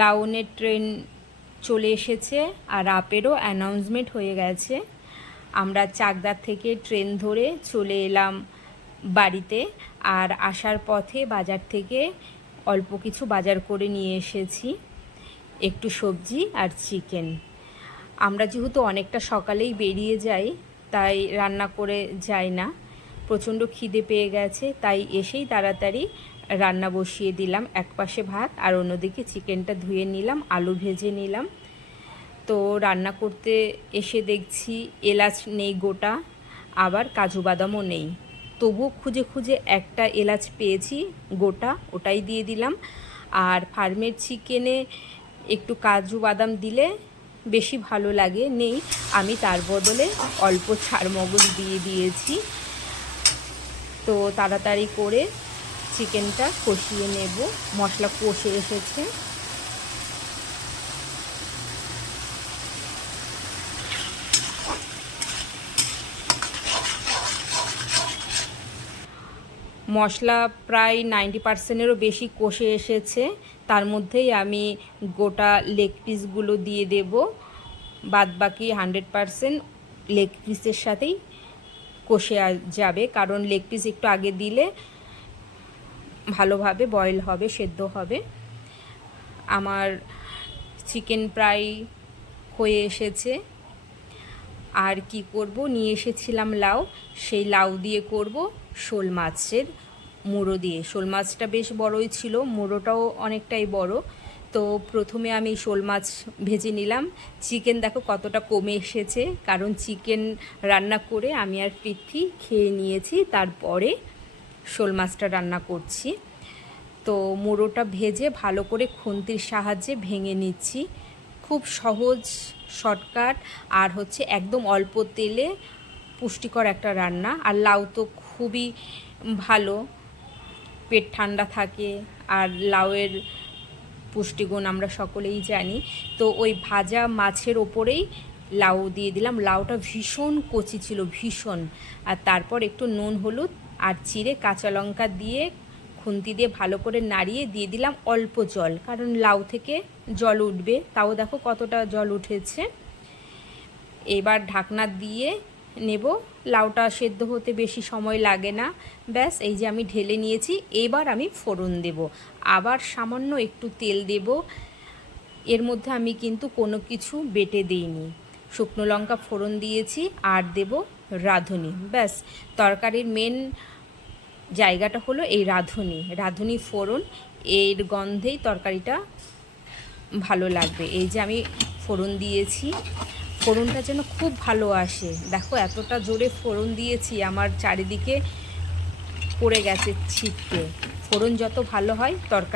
ডাউনের ট্রেন চলে এসেছে আর আপেরও অ্যানাউন্সমেন্ট হয়ে গেছে। আমরা চাকদার থেকে ট্রেন ধরে চলে এলাম বাড়িতে আর আসার পথে বাজার থেকে অল্প কিছু বাজার করে নিয়ে এসেছি, একটু সবজি আর চিকেন। আমরা যেহেতু অনেকটা সকালেই বেরিয়ে যাই, তাই রান্না করে যাই না। প্রচণ্ড খিদে পেয়ে গেছে, তাই এসেই তাড়াতাড়ি রান্না বসিয়ে দিলাম, এক পাশে ভাত, আর অন্যদিকে চিকেনটা ধুয়ে নিলাম, আলু ভেজে নিলাম। তো রান্না করতে এসে দেখছি এলাচ নেই গোটা, আবার কাজু বাদামও নেই। তবুও খুঁজে খুঁজে একটা এলাচ পেয়েছি, গোটা, ওটাই দিয়ে দিলাম। আর ফার্মের চিকেনে একটু কাজু বাদাম দিলে বেশি ভালো লাগে, নেই। আমি তার বদলে অল্প ছাড় মগজ দিয়ে দিয়েছি। তো তাড়াতাড়ি করে চিকেনটা কষিয়ে নেব। মশলা কষে এসেছে। মশলা প্রায় নাইনটি পার্সেন্টেরও বেশি কষে এসেছে। তার মধ্যেই আমি গোটা লেগ পিসগুলো দিয়ে দেব। বাদ বাকি হান্ড্রেড পারসেন্ট লেগ পিসের সাথেই কষে যাবে। কারণ লেগ পিস একটু আগে দিলে ভালোভাবে বয়েল হবে, সেদ্ধ হবে। আমার চিকেন প্রায় হয়ে এসেছে। আর কি করব? নিয়ে এসেছিলাম লাউ। সেই লাউ দিয়ে করব শোল মাছের মুড়ো দিয়ে। শোল মাছটা বেশ বড়ই ছিল, মুড়োটাও অনেকটাই বড়। তো প্রথমে আমি শোল মাছ ভেজে নিলাম। চিকেন দেখো কতটা কমে এসেছে, কারণ চিকেন রান্না করে আমি আর পৃথ্বী খেয়ে নিয়েছি। তারপরে শোল মাছটা রান্না করছি। তো মোড়োটা ভেজে ভালো করে খুন্তির সাহায্যে ভেঙে নিচ্ছি। খুব সহজ শর্টকাট আর হচ্ছে একদম অল্প তেলে পুষ্টিকর একটা রান্না। আর লাউ তো খুবই ভালো, পেট ঠান্ডা থাকে আর লাউয়ের পুষ্টিগুণ আমরা সকলেই জানি। তো ওই ভাজা মাছের ওপরেই লাউ দিয়ে দিলাম। লাউটা ভীষণ কচি ছিল, ভীষণ। আর তারপর একটু নুন, হলুদ আর চিড়ে কাঁচা লঙ্কা দিয়ে খুন্তি দিয়ে ভালো করে নাড়িয়ে দিয়ে দিলাম অল্প জল। কারণ লাউ থেকে জল উঠবে। তাও দেখো কতটা জল উঠেছে। এবার ঢাকনা দিয়ে নেব। লাউটা সেদ্ধ হতে বেশি সময় লাগে না। ব্যাস, এই যে আমি ঢেলে নিয়েছি। এবার আমি ফোড়ন দেব। আবার সামান্য একটু তেল দেব। এর মধ্যে আমি কিন্তু কোনো কিছু বেটে দিইনি। শুকনো লঙ্কা ফোড়ন দিয়েছি, আর দেব রাঁধুনি। ব্যাস, তরকারির মেন জায়গাটা হলো এই রাঁধুনি। রাঁধুনি ফোড়ন, এর গন্ধেই তরকারিটা ভালো লাগবে। এই যে আমি ফোড়ন দিয়েছি, ফোড়নটা যেন খুব ভালো আসে। দেখো, এতটা জোরে ফোড়ন দিয়েছি, আমার চারিদিকে পড়ে গেছে ছিটকে। ফোড়ন যত ভালো হয়, তরকারি